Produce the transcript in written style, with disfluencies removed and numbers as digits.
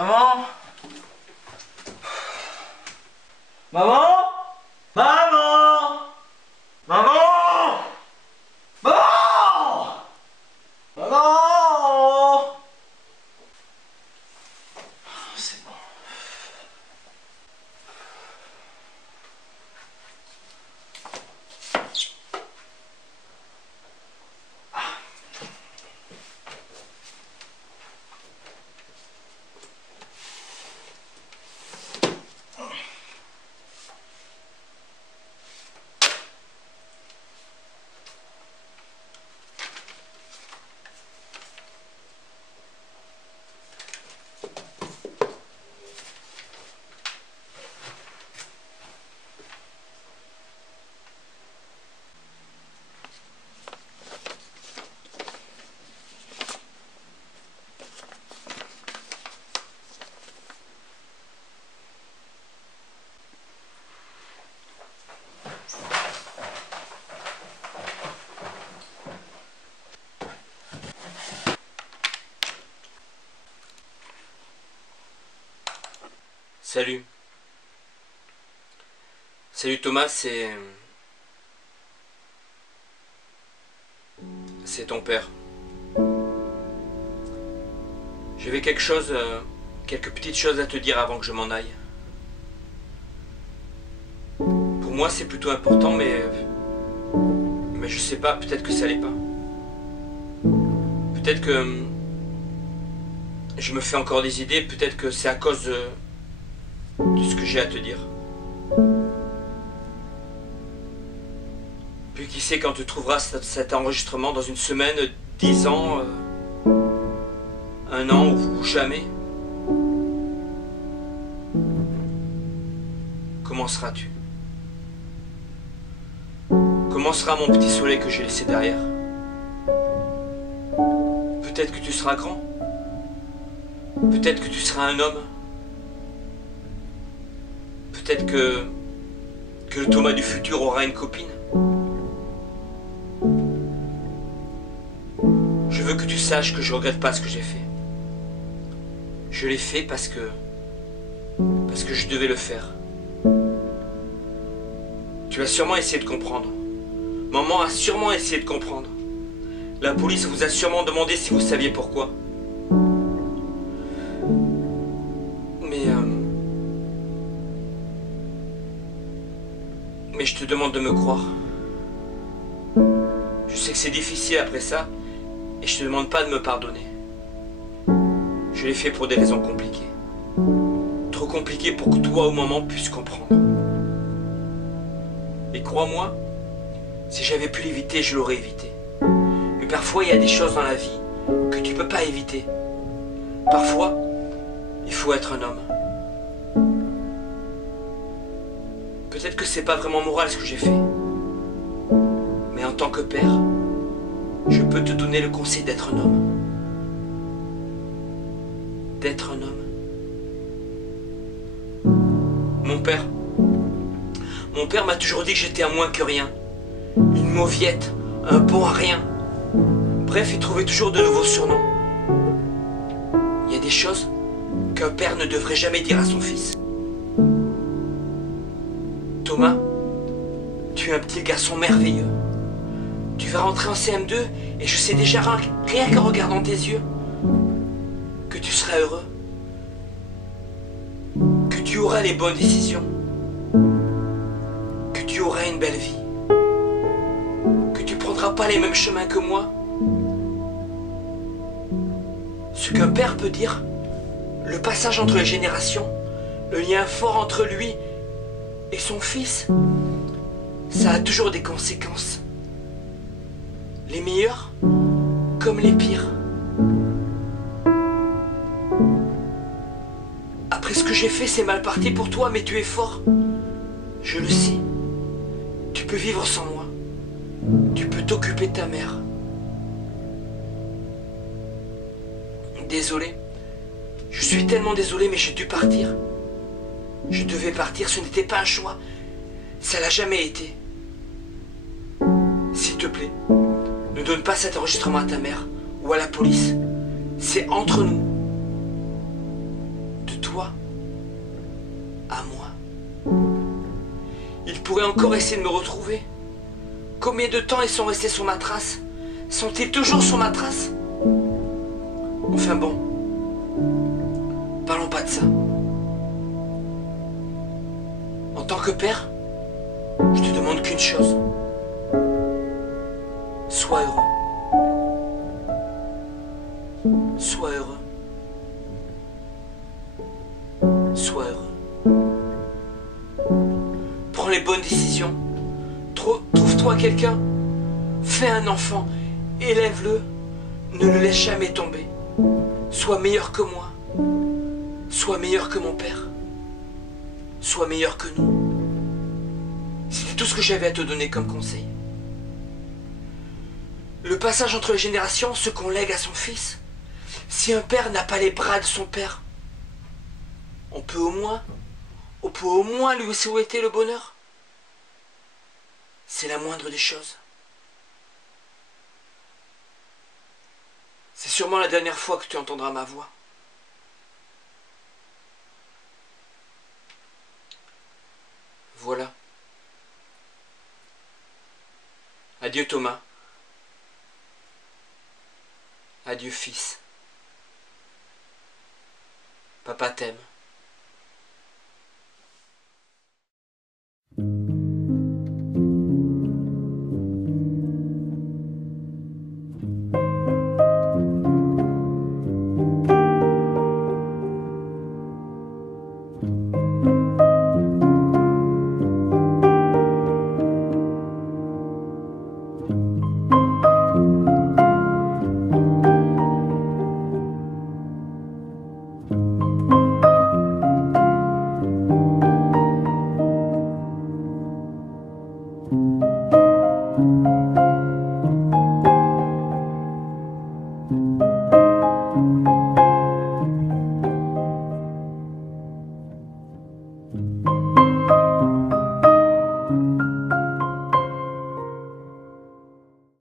Maman? Maman? Maman? Maman? Maman? Maman? C'est bon. Salut. Salut Thomas, c'est ton père. J'avais quelques petites choses à te dire avant que je m'en aille. Pour moi c'est plutôt important, mais je sais pas, peut-être que ça l'est pas. Peut-être que je me fais encore des idées, peut-être que c'est à cause de ce que j'ai à te dire. Puis qui sait quand tu trouveras cet enregistrement dans une semaine, 10 ans, 1 an ou jamais. Comment seras-tu? Comment sera mon petit soleil que j'ai laissé derrière? Peut-être que tu seras grand. Peut-être que tu seras un homme. Peut-être que le Thomas du futur aura une copine. Je veux que tu saches que je regrette pas ce que j'ai fait. Je l'ai fait parce que je devais le faire. Tu as sûrement essayé de comprendre. Maman a sûrement essayé de comprendre. La police vous a sûrement demandé si vous saviez pourquoi. Mais je te demande de me croire. Je sais que c'est difficile après ça, et je te demande pas de me pardonner. Je l'ai fait pour des raisons compliquées. Trop compliquées pour que toi ou maman puisse comprendre. Et crois-moi, si j'avais pu l'éviter, je l'aurais évité. Mais parfois, il y a des choses dans la vie que tu peux pas éviter. Parfois, il faut être un homme. Peut-être que c'est pas vraiment moral ce que j'ai fait. Mais en tant que père, je peux te donner le conseil d'être un homme. D'être un homme. Mon père m'a toujours dit que j'étais un moins que rien. Une mauviette, un bon à rien. Bref, il trouvait toujours de nouveaux surnoms. Il y a des choses qu'un père ne devrait jamais dire à son fils. Thomas, tu es un petit garçon merveilleux. Tu vas rentrer en CM2 et je sais déjà, rien qu'en regardant tes yeux, que tu seras heureux. Que tu auras les bonnes décisions. Que tu auras une belle vie. Que tu prendras pas les mêmes chemins que moi. Ce qu'un père peut dire, le passage entre les générations, le lien fort entre lui et son fils, ça a toujours des conséquences. Les meilleures comme les pires. Après ce que j'ai fait, c'est mal parti pour toi, mais tu es fort. Je le sais. Tu peux vivre sans moi. Tu peux t'occuper de ta mère. Désolé. Je suis tellement désolé, mais j'ai dû partir. Je devais partir, ce n'était pas un choix. Ça l'a jamais été. S'il te plaît, ne donne pas cet enregistrement à ta mère ou à la police. C'est entre nous. à moi. Ils pourraient encore essayer de me retrouver. Combien de temps ils sont restés sur ma trace? Sont-ils toujours sur ma trace? Enfin bon, parlons pas de ça. En tant que père, je te demande qu'une chose. Sois heureux. Sois heureux. Sois heureux. Prends les bonnes décisions. Trouve-toi quelqu'un. Fais un enfant. Élève-le. Ne le laisse jamais tomber. Sois meilleur que moi. Sois meilleur que mon père. Sois meilleur que nous. C'était tout ce que j'avais à te donner comme conseil. Le passage entre les générations, ce qu'on lègue à son fils. Si un père n'a pas les bras de son père, on peut au moins lui souhaiter le bonheur. C'est la moindre des choses. C'est sûrement la dernière fois que tu entendras ma voix. Voilà. Adieu Thomas. Adieu fils. Papa t'aime.